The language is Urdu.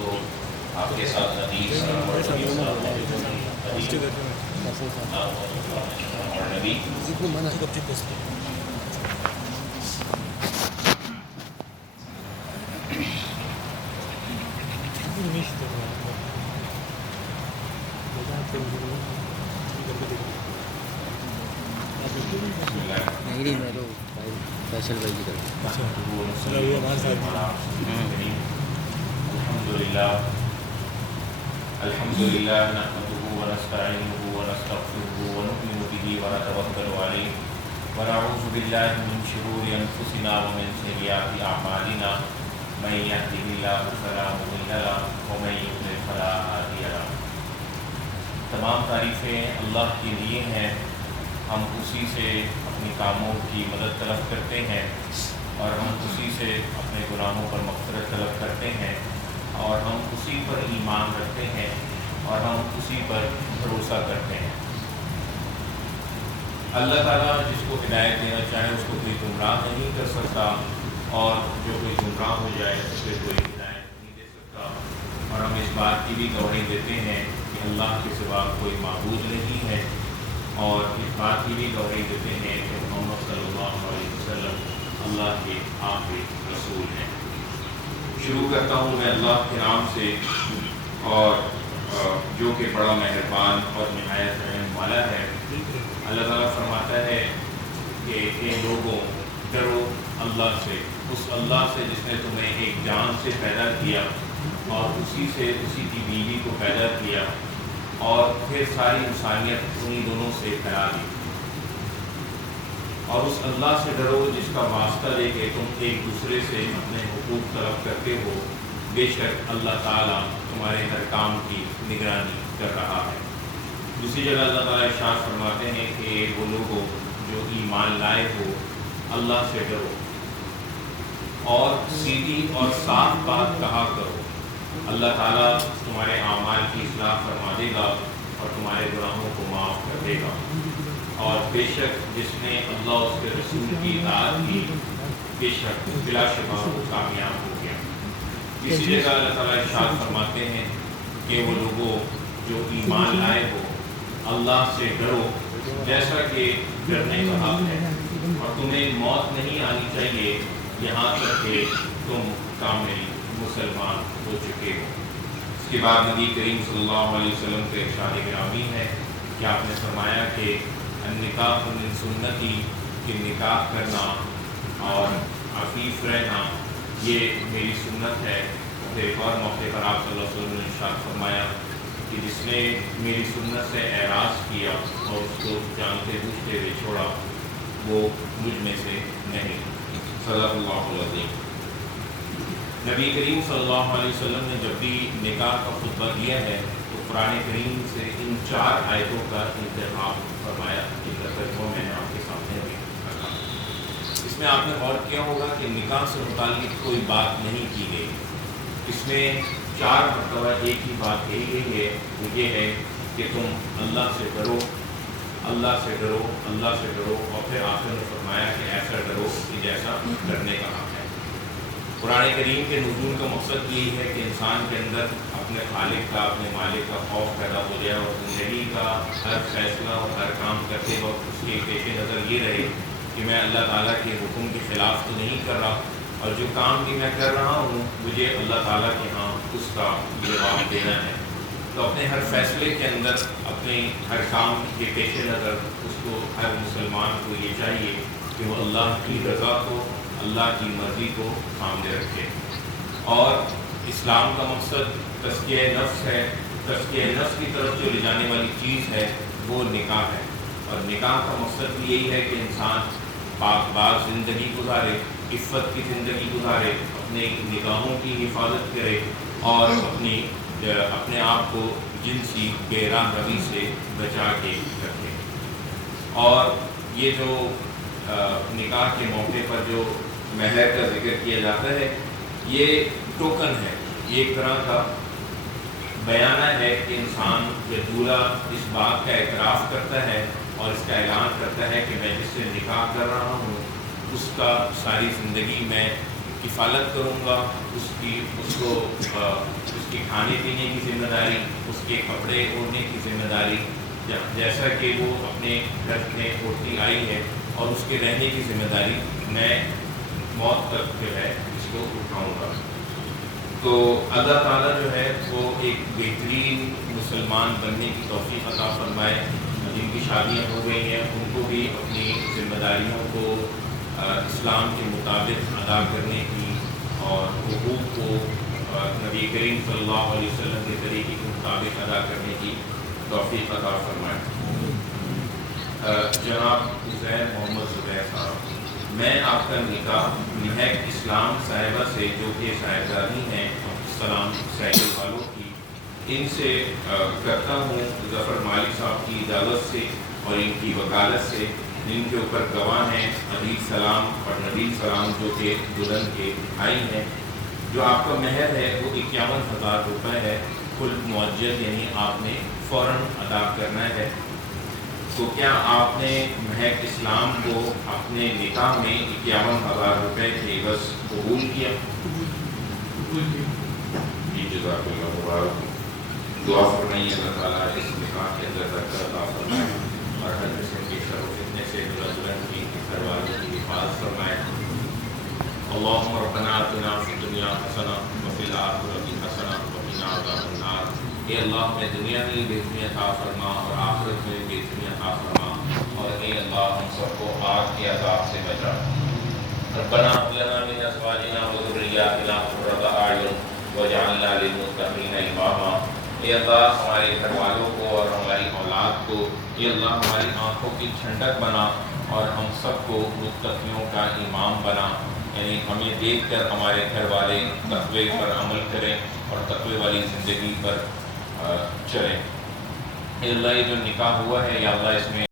تو آپ کے ساتھ حدیث اور نبی نہیں میں تو فیصل بھائی کی طرف الحمد للہ نحمده ونستعینه ونستغفره ونؤمن به ونتوکل علیہ ونعوذ باللہ من شرور انفسنا ومن سیئات اعمالنا من یهده اللہ فلا مضل له ومن یضلل فلا ہادی له۔ تمام تعریفیں اللہ کے لیے ہیں، ہم اسی سے اپنی کاموں کی مدد طلب کرتے ہیں اور ہم اسی سے اپنے گناہوں پر مغفرت طلب کرتے ہیں اور ہم اسی پر ایمان رکھتے ہیں اور ہم اسی پر بھروسہ کرتے ہیں۔ اللہ تعالیٰ جس کو ہدایت دینا چاہے اس کو کوئی گمراہ نہیں کر سکتا، اور جو کوئی گمراہ ہو جائے اسے کوئی ہدایت نہیں دے سکتا، اور ہم اس بات کی بھی گواہی دیتے ہیں کہ اللہ کے سوا کوئی معبود نہیں ہے، اور اس بات کی بھی گواہی دیتے ہیں کہ محمد صلی اللہ علیہ وسلم اللہ کے آخری رسول ہیں۔ شروع کرتا ہوں میں اللہ کے نام سے، اور جو کہ بڑا مہربان اور نہایت رحم والا ہے۔ اللہ تعالیٰ فرماتا ہے کہ اے لوگوں ڈرو اللہ سے، اس اللہ سے جس نے تمہیں ایک جان سے پیدا کیا اور اسی سے اسی کی بیوی کو پیدا کیا اور پھر ساری انسانیت انہی دونوں سے پھیلا دی۔ اور اس اللہ سے ڈرو جس کا واسطہ لے کے تم ایک دوسرے سے اپنے حقوق طلب کرتے ہو، بے شک اللہ تعالیٰ تمہارے ہر کام کی نگرانی کر رہا ہے۔ دوسری جگہ اللہ تعالیٰ ارشاد فرماتے ہیں کہ وہ لوگوں جو ایمان لائے ہو اللہ سے ڈرو اور سیدھی اور صاف بات کہا کرو، اللہ تعالیٰ تمہارے اعمال کی اصلاح فرما دے گا اور تمہارے گناہوں کو معاف کر دے گا، اور بے شک جس نے اللہ اس کے رسول کی اطاعت کی بے شک بلا شبہ وہ کامیاب ہو گیا۔ اسی جگہ اللہ تعالیٰ ارشاد فرماتے ہیں کہ وہ لوگوں جو ایمان لائے ہو اللہ سے ڈرو جیسا کہ ڈرنے کا حق ہے، اور تمہیں موت نہیں آنی چاہیے یہاں تک کہ تم کامل مسلمان ہو چکے ہو۔ اس کے بعد نبی کریم صلی اللہ علیہ وسلم کے ارشاد گرامی ہے کہ آپ نے فرمایا کہ النکاح من سنتی، کہ نکاح کرنا اور عفیف رہنا یہ میری سنت ہے۔ پھر ایک اور موقع پر آپ صلی اللہ علیہ وسلم نے ارشاد فرمایا کہ جس نے میری سنت سے اعراض کیا اور اس کو جانتے بوجھتے ہوئے چھوڑا وہ مجھ میں سے نہیں۔ صدق اللہ العظیم۔ نبی کریم صلی اللہ علیہ وسلم نے جب بھی نکاح کا خطبہ دیا ہے تو قرآن کریم سے ان 4 آیتوں کا انتخاب فرمایا، جن کا ترجمہ میں نے آپ کے سامنے ابھی رکھا۔ اس میں آپ نے غور کیا ہوگا کہ نکاح سے متعلق کوئی بات نہیں کی گئی، اس میں 4 مرتبہ ایک ہی بات کہی گئی ہے، وہ یہ ہے کہ تم اللہ سے ڈرو، اللہ سے ڈرو، اللہ سے ڈرو، اور پھر آخر میں فرمایا کہ ایسا ڈرو کہ جیسا ڈرنے کا حق ہے۔ قرآن کریم کے نزول کا مقصد یہی ہے کہ انسان کے اندر اپنے خالق کا، اپنے مالک کا خوف پیدا ہو جائے، اور زندگی کا ہر فیصلہ اور ہر کام کرتے وقت اس کے پیش نظر یہ رہے کہ میں اللہ تعالیٰ کے حکم کے خلاف تو نہیں کر رہا، اور جو کام بھی میں کر رہا ہوں مجھے اللہ تعالیٰ کے ہاں اس کا جواب دینا ہے۔ تو اپنے ہر فیصلے کے اندر، اپنے ہر کام کے پیش نظر اس کو، ہر مسلمان کو یہ چاہیے کہ وہ اللہ کی رضا کو، اللہ کی مرضی کو سامنے رکھے۔ اور اسلام کا مقصد تزکیہ نفس ہے، تزکیہ نفس کی طرف جو لے جانے والی چیز ہے وہ نکاح ہے، اور نکاح کا مقصد بھی یہی ہے کہ انسان پاک باز زندگی گزارے، عفت کی زندگی گزارے، اپنے نگاہوں کی حفاظت کرے اور اپنے آپ کو جنسی بے راہ روی سے بچا کے رکھے۔ اور یہ جو نکاح کے موقع پر جو مہر کا ذکر کیا جاتا ہے یہ ٹوکن ہے، یہ ایک طرح کا بیانہ ہے کہ انسان یا دولہا اس بات کا اعتراف کرتا ہے اور اس کا اعلان کرتا ہے کہ میں جس سے نکاح کر رہا ہوں اس کا ساری زندگی میں کفالت کروں گا، اس کی کھانے پینے کی ذمہ داری، اس کے کپڑے اوڑھنے کی ذمہ داری، جیسا کہ وہ اپنے گھر میں اوڑھتی آئی ہے، اور اس کے رہنے کی ذمہ داری میں موت تک جو ہے اس کو اٹھاؤں گا۔ تو اللہ تعالیٰ جو ہے وہ ایک بہترین مسلمان بننے کی توفیق عطا فرمائے۔ جن کی شادیاں ہو گئی ہیں ان کو بھی اپنی ذمہ داریوں کو اسلام کے مطابق ادا کرنے کی اور حقوق کو نبی کریم صلی اللہ علیہ وسلم کے طریقے کے مطابق ادا کرنے کی توفیق عطا فرمائے۔ جناب عزیر محمد زبیر صاحب، میں آپ کا نکاح مہک اسلام صاحبہ سے، جو کہ صاحبزادی ہیں السلام سائیکل والوں کی، ان سے کرتا ہوں ظفر مالک صاحب کی اجازت سے اور ان کی وکالت سے، جن کے اوپر گواہ ہیں عدیل سلام اور نبیل سلام، جو کہ دلہن کے بھائی ہیں۔ جو آپ کا مہر ہے وہ 51,000 روپے ہے، کل معجل، یعنی آپ نے فوراً ادا کرنا ہے۔ تو کیا آپ نے مہک اسلام کو اپنے نکاح میں 51,000 روپے کے عوض قبول کیا؟ جی، جزاک اللہ مبارک۔ دعا فرمائیے اللہ تعالیٰ اس نکاح کے اندر برکت عطا فرمائے اور ہر قسم کے شر و فتنے سے دلہن کی گھر والوں کی حفاظت فرمائے۔ اللہم ربنا آتنا فی الدنیا حسنہ وفی الآخرۃ حسنہ وقنا عذاب النار۔ اے اللہ، ہمیں دنیا میں بہتری عطا فرما اور آخرت میں بہتری عطا فرما، اور اے اللہ ہم سب کو آگ کے عذاب سے بچا۔ ربنا هب لنا من ازواجنا وذرياتنا قرۃ اعین واجعلنا للمتقین اماما۔ اے اللہ ہمارے گھر والوں کو اور ہماری اولاد کو اے اللہ ہماری آنکھوں کی ٹھنڈک بنا اور ہم سب کو متقیوں کا امام بنا، یعنی ہمیں دیکھ کر ہمارے گھر والے تقوی پر عمل کریں اور تقوی والی زندگی پر چلیں۔ اے اللہ یہ جو نکاح ہوا ہے یا اللہ اس میں